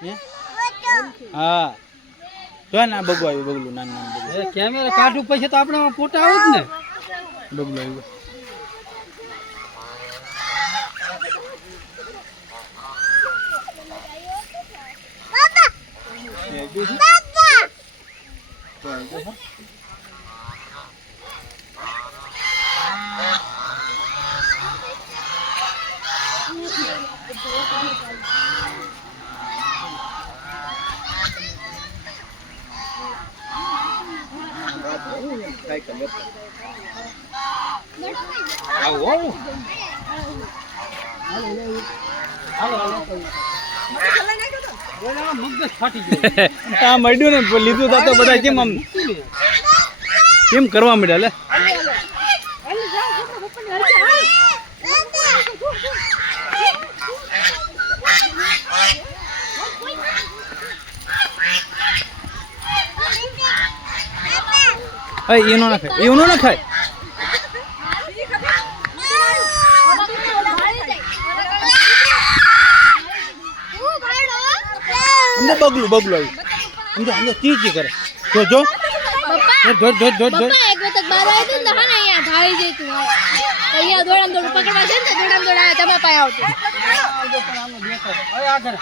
હા જો ના બગલું આવ્યું બગલું નાનું નાનું બગલું કેમેરા કાઢું પછી તો આપણે ફોટા આવે જ ને બગલું આવ્યું આ મળ્યું ને લીધું તો બધા કેમ આમ કેમ કરવા માંડ્યા લે એનો ના ખાય એનો ના ખાય બગલું બગલું આવ્યું સમજો સમજો ચી કરે જો જો ધોડ ધોડ ધોડ ધોડ એક વખત બહાર આવ્યું ને હા અહીંયા ઢાળી જઈતું અહીંયા દોડામ દોડ પકડવા છે ને દોડામ દોડ આ તમા પાસે આવતું આગળ